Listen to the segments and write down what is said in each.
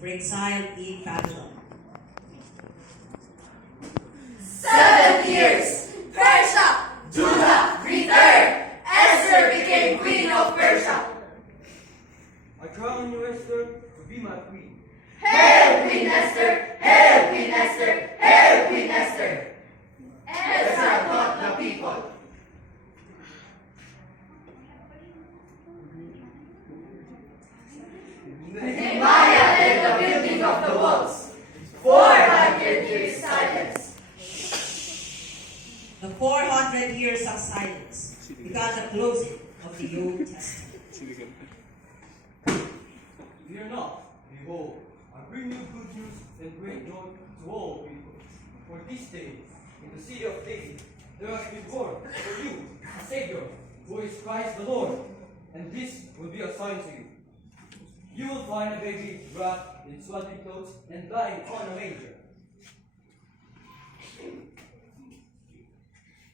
were exiled in Babylon. 7 years, Persia, Judah returned. Esther became queen of Persia. I crown you, Esther, to be my queen. Hail Queen Esther! Hail Queen Esther! Hail Queen Esther! Ezra taught the people. Nehemiah led the building of the walls. 400 years silence. The 400 years of silence began the closing of the Old Testament. Fear not, behold, I bring you good news and great joy to all people. For this day, in the city of David, there has been born for you a Savior, who is Christ the Lord. And this will be a sign to you. You will find a baby wrapped in swaddling clothes and lying on a manger.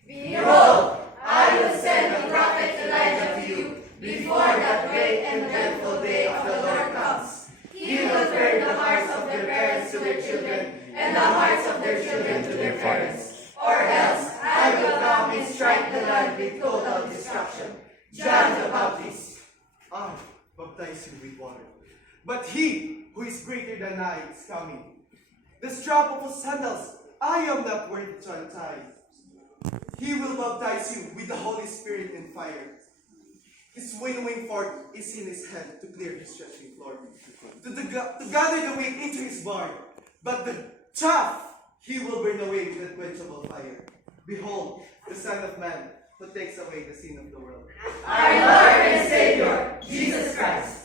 Behold, I will send the prophet Elijah to you before that great and dreadful day of the Lord comes. He will turn the hearts of their parents to their children, and the hearts of their children to their parents. Or else I will come and strike the land with total destruction. John the Baptist. I baptize you with water, but he who is greater than I is coming. The strap of his sandals I am not worthy to untie. He will baptize you with the Holy Spirit and fire. His winnowing fork is in his hand to clear his threshing floor, to gather the wheat into his barn, but the chaff he will burn away with unquenchable fire. Behold, the Son of Man, who takes away the sin of the world. Our Lord and Savior, Jesus Christ.